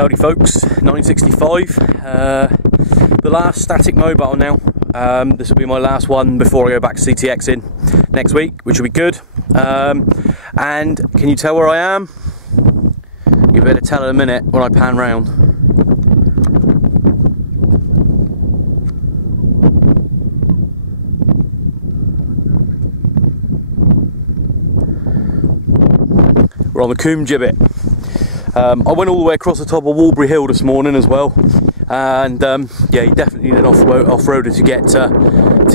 Howdy folks, 965, the last static mobile now. This will be my last one before I go back to CTX in next week, which will be good. And can you tell where I am? You better tell in a minute when I pan round. We're on the Coombe Gibbet. I went all the way across the top of Walbury Hill this morning as well, and yeah, you definitely need an off-roader to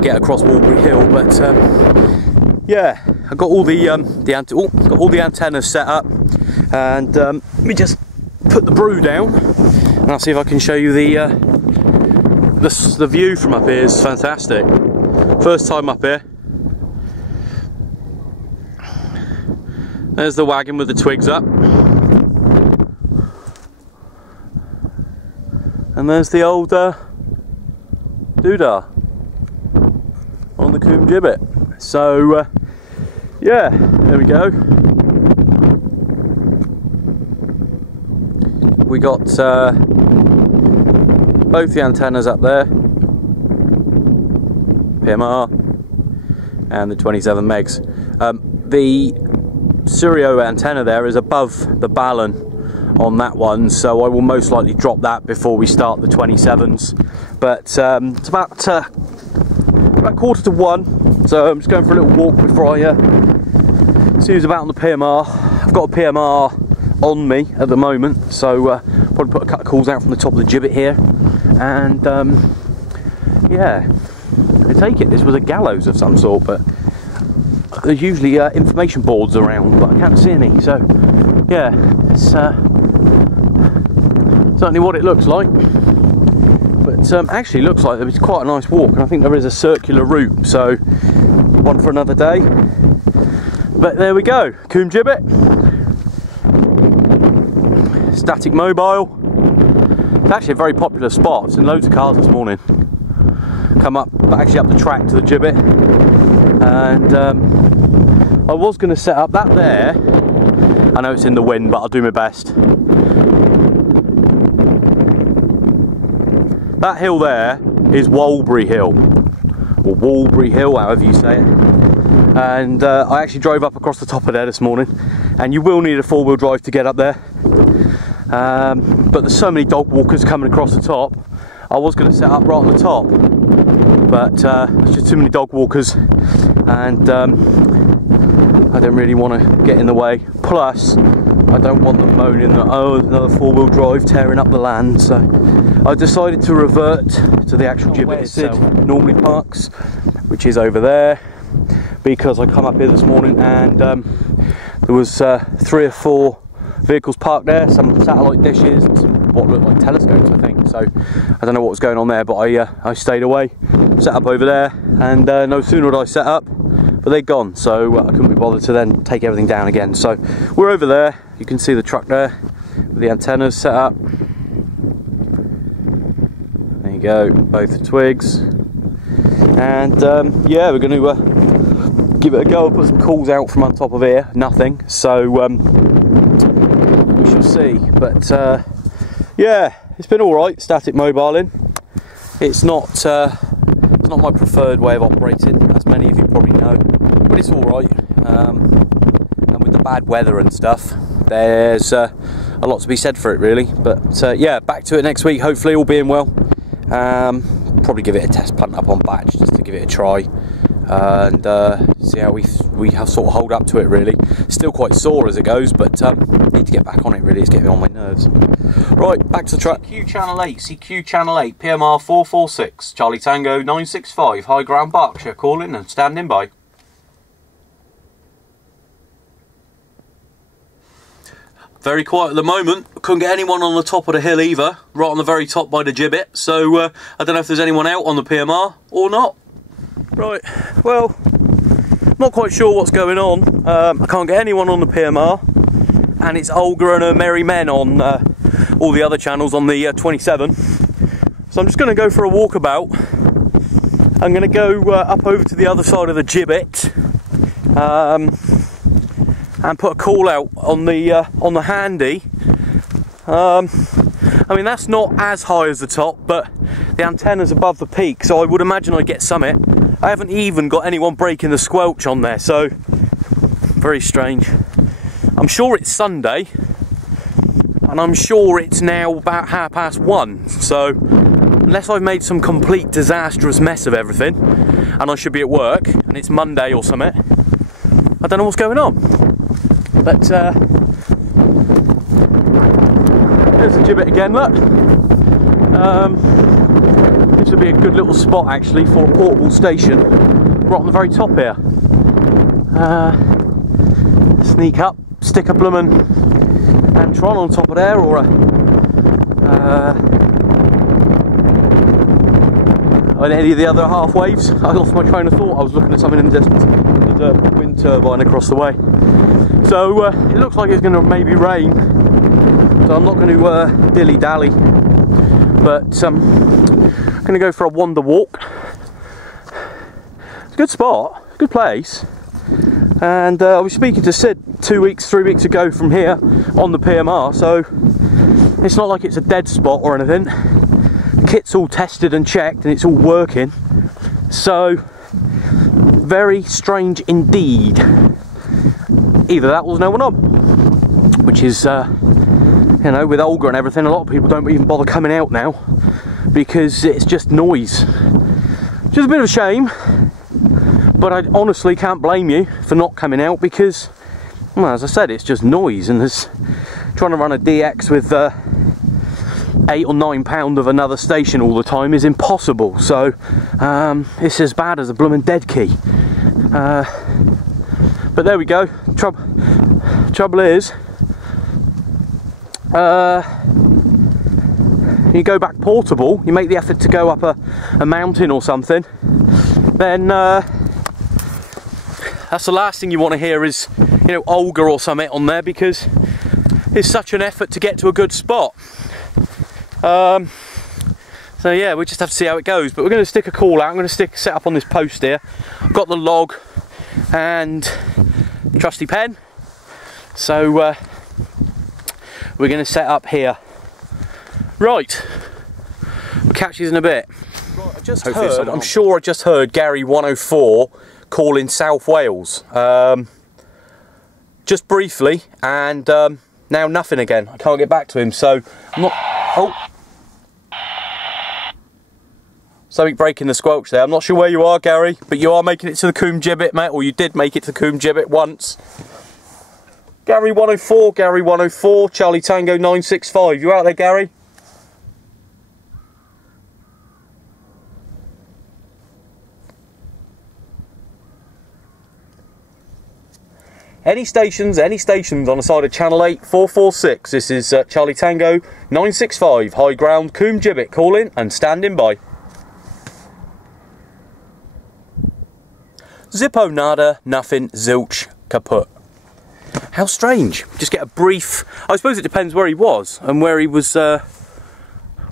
get across Walbury Hill. But yeah, I got all the antennas set up, and let me just put the brew down, and I'll see if I can show you the view from up here. Is fantastic. First time up here. There's the wagon with the twigs up. And there's the old doodah on the Coombe Gibbet. So yeah, there we go. We got both the antennas up there, PMR and the 27 megs. The Stereo antenna there is above the balun on that one, so I will most likely drop that before we start the 27s. But it's about 1:45, so I'm just going for a little walk before I see who's about on the PMR. I've got a PMR on me at the moment, so probably put a couple of calls out from the top of the gibbet here, and yeah, I take it this was a gallows of some sort, but there's usually information boards around, but I can't see any, so yeah, it's certainly what it looks like. But actually looks like it's quite a nice walk, and I think there is a circular route, so one for another day. But there we go, Coombe Gibbet, static mobile. It's actually a very popular spot. It's in loads of cars this morning. Come up, actually up the track to the gibbet, and I was going to set up that there. I know it's in the wind, but I'll do my best. That hill there is Walbury Hill, or Walbury Hill, however you say it. And I actually drove up across the top of there this morning, and you will need a four-wheel drive to get up there. But there's so many dog walkers coming across the top. I was going to set up right on the top, but there's just too many dog walkers, and I don't really want to get in the way. Plus, I don't want them moaning that, oh, there's another four-wheel drive tearing up the land. So I decided to revert to the actual gibbet itself. Normally parks, which is over there, because I come up here this morning and there was 3 or 4 vehicles parked there, some satellite dishes, and some what looked like telescopes, I think. So I don't know what was going on there, but I stayed away, set up over there, and no sooner had I set up, but they'd gone, so I couldn't be bothered to then take everything down again. So we're over there. You can see the truck there with the antennas set up. There you go, both the twigs. And yeah, we're going to give it a go. I'll put some calls out from on top of here. Nothing. So we shall see. But yeah, it's been all right. Static mobiling. It's not my preferred way of operating, as many of you probably know, but it's all right. And with the bad weather and stuff, there's a lot to be said for it, really. But yeah, back to it next week, hopefully, all being well. Probably give it a test punt up on batch just to give it a try, and see how we sort of hold up to it, really. Still quite sore as it goes, but need to get back on it, really. It's getting on my nerves. Right, back to the truck. CQ channel 8, CQ channel 8, PMR 446, Charlie Tango 965, high ground Berkshire, calling and standing by. Very quiet at the moment. Couldn't get anyone on the top of the hill either, right on the very top by the gibbet, so I don't know if there's anyone out on the PMR or not. Right, well, not quite sure what's going on. I can't get anyone on the PMR, and it's Olga and her merry men on all the other channels on the 27. So I'm just going to go for a walkabout. I'm going to go up over to the other side of the gibbet, and put a call out on the handy. I mean, that's not as high as the top, but the antenna's above the peak, so I would imagine I'd get summit. I haven't even got anyone breaking the squelch on there, so very strange. I'm sure it's Sunday, and I'm sure it's now about 1:30, so unless I've made some complete disastrous mess of everything, and I should be at work, and it's Monday or something, I don't know what's going on. But there's the gibbet again, look. This would be a good little spot actually for a portable station, right on the very top here. Sneak up, stick a bloomin' Antron on top of there, or any of the other half waves. I lost my train of thought. I was looking at something in the distance. There's a wind turbine across the way. So it looks like it's going to maybe rain. So I'm not going to dilly-dally. But I'm going to go for a wander walk. It's a good spot, good place. And I was speaking to Sid 3 weeks ago from here on the PMR, so it's not like it's a dead spot or anything. The kit's all tested and checked and it's all working. So, very strange indeed. Either that or there's no one on. Which is, you know, with Olga and everything, a lot of people don't even bother coming out now because it's just noise. Which is a bit of a shame. But I honestly can't blame you for not coming out because, well, as I said, it's just noise, and there's trying to run a DX with 8 or 9 pound of another station all the time is impossible. So it's as bad as a blooming dead key. But there we go. Trouble is, you go back portable, you make the effort to go up a mountain or something, then that's the last thing you want to hear is, you know, Olga or something on there, because it's such an effort to get to a good spot. So yeah, we'll just have to see how it goes. But we're going to stick a call out. I'm going to set up on this post here. I've got the log and trusty pen. So we're going to set up here. Right. We'll catch you in a bit. Right, I'm sure I just heard Gary 104 calling South Wales, just briefly, and now nothing again. I can't get back to him, so I'm not. Oh, something breaking the squelch there. I'm not sure where you are, Gary, but you are making it to the Coombe Gibbet, mate, or you did make it to the Coombe Gibbet once. Gary 104, Charlie Tango 965. You out there, Gary? Any stations on the side of Channel 8, 446. This is Charlie Tango 965, high ground, Coombe Gibbet, calling and standing by. Zippo nada, nothing, zilch, kaput. How strange. Just get a brief, I suppose it depends where he was and where he was,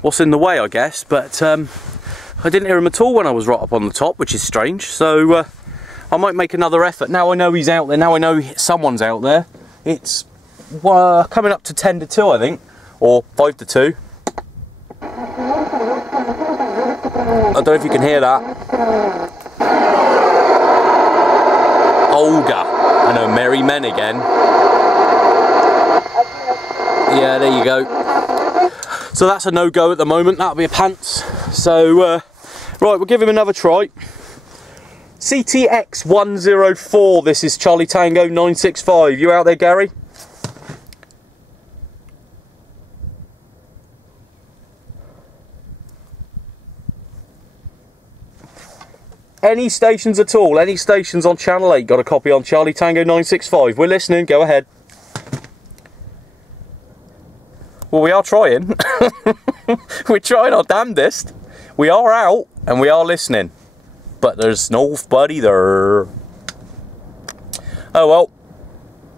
what's in the way, I guess, but I didn't hear him at all when I was right up on the top, which is strange. So I might make another effort. Now I know he's out there, now I know someone's out there. It's coming up to 10 to 2, I think, or 5 to 2. I don't know if you can hear that. Olga and her merry men again. Yeah, there you go. So that's a no-go at the moment. That'll be a pants. So, right, we'll give him another try. CTX104, this is Charlie Tango 965. You out there, Gary? Any stations at all, any stations on Channel 8 got a copy on Charlie Tango 965. We're listening, go ahead. Well, we are trying. We're trying our damnedest. We are out and we are listening. But there's nobody there. Oh well,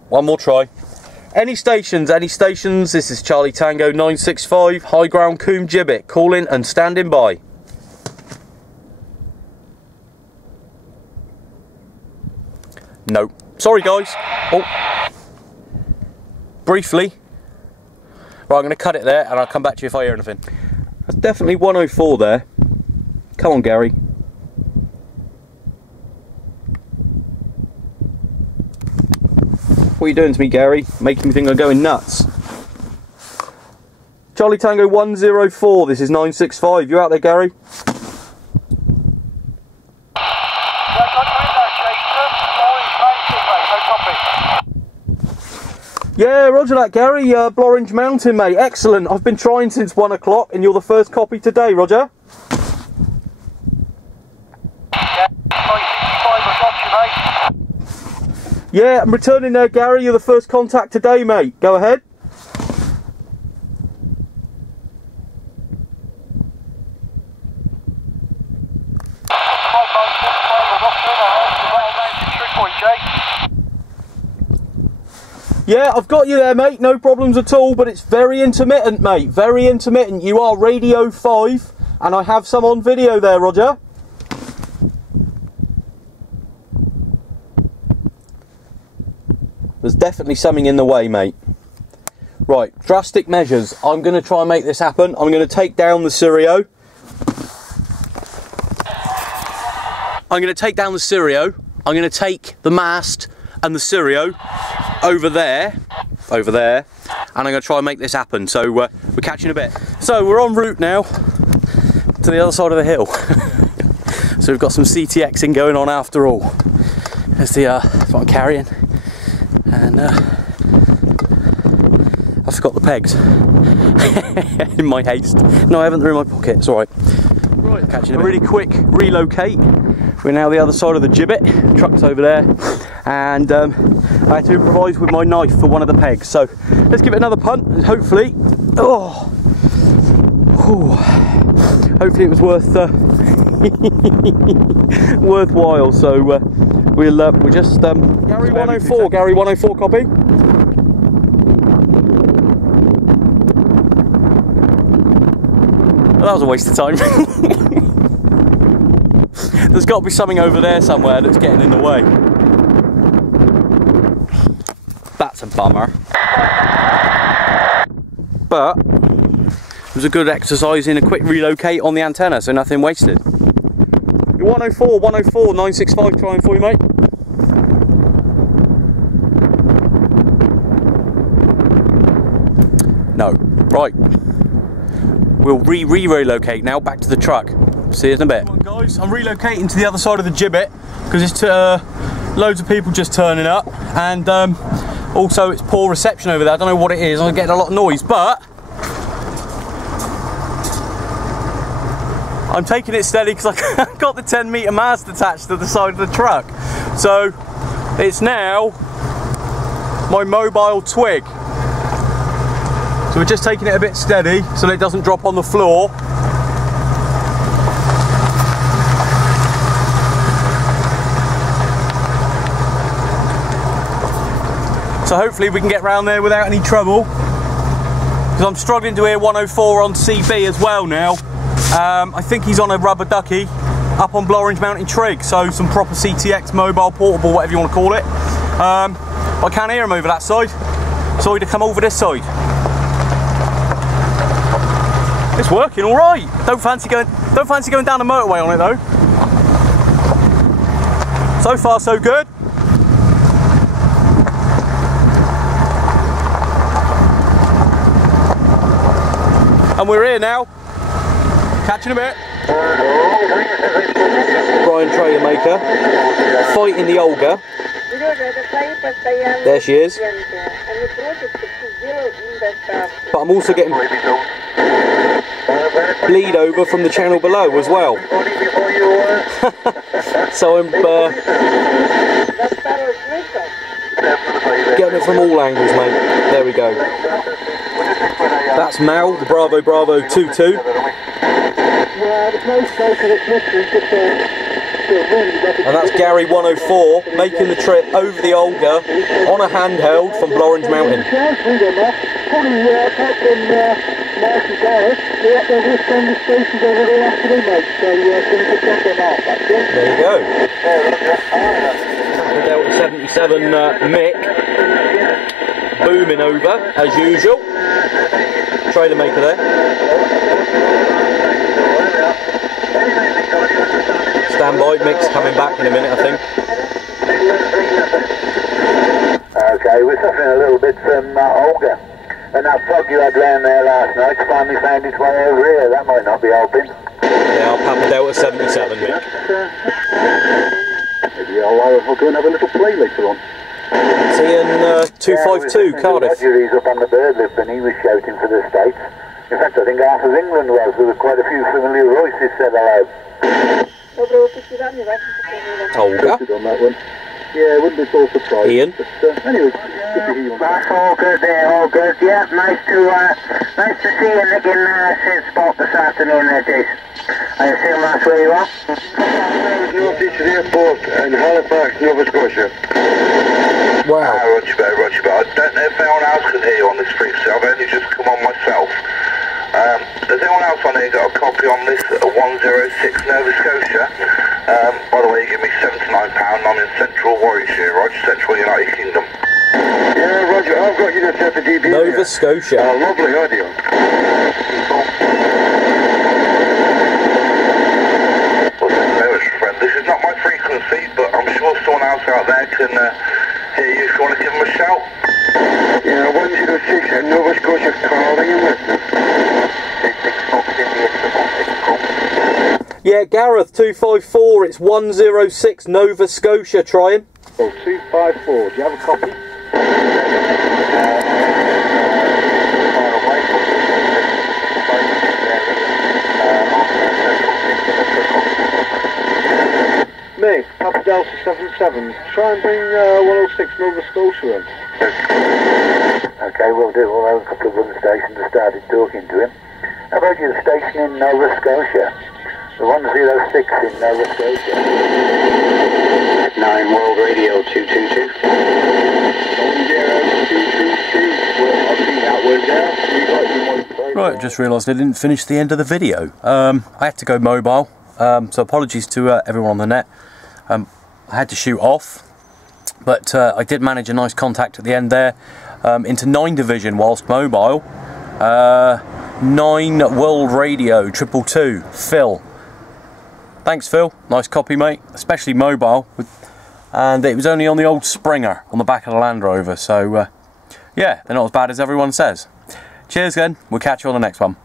one more try. Any stations, this is Charlie Tango 965, high ground Coombe Gibbet, calling and standing by. No, sorry guys. Oh, briefly. Right, I'm going to cut it there and I'll come back to you if I hear anything. That's definitely 104 there. Come on, Gary. What are you doing to me, Gary? Making me think I'm going nuts. Charlie Tango 104, this is 965. You out there, Gary? Yeah, roger that, Gary. Blorenge Mountain, mate. Excellent. I've been trying since 1 o'clock and you're the first copy today, roger. Yeah, I'm returning there, Gary. You're the first contact today, mate. Go ahead. Yeah, I've got you there, mate. No problems at all, but it's very intermittent, mate. Very intermittent. You are Radio 5, and I have some on video there, roger. There's definitely something in the way, mate. Right, drastic measures. I'm going to try and make this happen. I'm going to take down the stereo. I'm going to take down the stereo. I'm going to take the mast and the stereo over there, and I'm going to try and make this happen. So we're catching a bit. So we're en route now to the other side of the hill. So we've got some CTXing going on after all. There's that's what I'm carrying. And I forgot the pegs in my haste. No, I haven't. They're in my pocket. It's all right. Right, catching a really quick relocate. We're now the other side of the gibbet. Truck's over there, and I had to improvise with my knife for one of the pegs. So let's give it another punt, and hopefully, hopefully it was worthwhile. So we'll just Gary 104. Gary 104, copy. Well, that was a waste of time. There's got to be something over there somewhere that's getting in the way. That's a bummer. But it was a good exercise in a quick relocate on the antenna, so nothing wasted. You're 104, 965 trying for you, mate. No. Right. We'll relocate now back to the truck. See you in a bit. Come on, guys, I'm relocating to the other side of the gibbet because it's loads of people just turning up, and also it's poor reception over there. I don't know what it is. I'm getting a lot of noise, but I'm taking it steady because I've got the 10-metre mast attached to the side of the truck. So it's now my mobile twig. So we're just taking it a bit steady so that it doesn't drop on the floor. So hopefully we can get round there without any trouble. Because I'm struggling to hear 104 on CB as well now. I think he's on a rubber ducky up on Blorenge Mountain Trig. So some proper CTX mobile, portable, whatever you want to call it. I can't hear him over that side. So to come over this side. It's working all right. Don't fancy going down the motorway on it though. So far so good. And we're here now. Catching a bit. Brian Trailer Maker fighting the Olga. There she is. But I'm also getting bleed over from the channel below as well. So I'm getting it from all angles, mate. There we go. That's Mal, the Bravo 22. And that's Gary 104 making the trip over the Olga on a handheld from Blorenge Mountain. There you go. The Delta 77 Mick booming over as usual. trailer maker there. Stand by, Mick's coming back in a minute, I think. Okay, we're suffering a little bit from Olga. And that fog you had round there last night finally found its way over here. That might not be helping. Yeah, I'll Papa Delta 77, Mick. Maybe I'll go and have a little play later on. It's Ian 252, Cardiff. Roger, he's up on the bird lift and he was shouting for the States. In fact, I think half of England was. There were quite a few familiar voices said hello. Olga. On that one. Yeah, wouldn't be so surprised. Ian. But, anyway, good to hear you. That's all good there, all good. Yeah, nice to see you again since spot this afternoon, that is. I assume that's where you are? Northeast Airport in Halifax, Nova Scotia. Wow. Roger, I don't know if anyone else can hear you on this frequency. I've only just come on myself. Does anyone else on here got a copy on this 106 Nova Scotia? By the way, you give me £79. I'm in Central Warwickshire, Roger, Central United Kingdom. Yeah, Roger, I've got you to set the DB. Nova Scotia. Lovely audio. Well, thank you very much, friend. This is not my frequency, but I'm sure someone else out there can hear you if you want to give them a shout. Yeah, 106 at Nova Scotia, calling in listening. Yeah, Gareth 254, it's 106 Nova Scotia trying. Oh, 254, do you have a copy? Mate, Papa Delta 77, try and bring 106 Nova Scotia in. Okay, we'll do. We'll have a couple of other stations have started talking to him. How about your station in Nova Scotia? The 106 in Nova Scotia. 9 World Radio 222. 10222. Well, I think that was out. Right, just realised I didn't finish the end of the video. I had to go mobile, so apologies to everyone on the net. I had to shoot off, but I did manage a nice contact at the end there into 9 Division whilst mobile. 9 World Radio 222, Phil. Thanks, Phil. Nice copy, mate, especially mobile. And it was only on the old Springer on the back of the Land Rover, so yeah, they're not as bad as everyone says. Cheers, then. We'll catch you on the next one.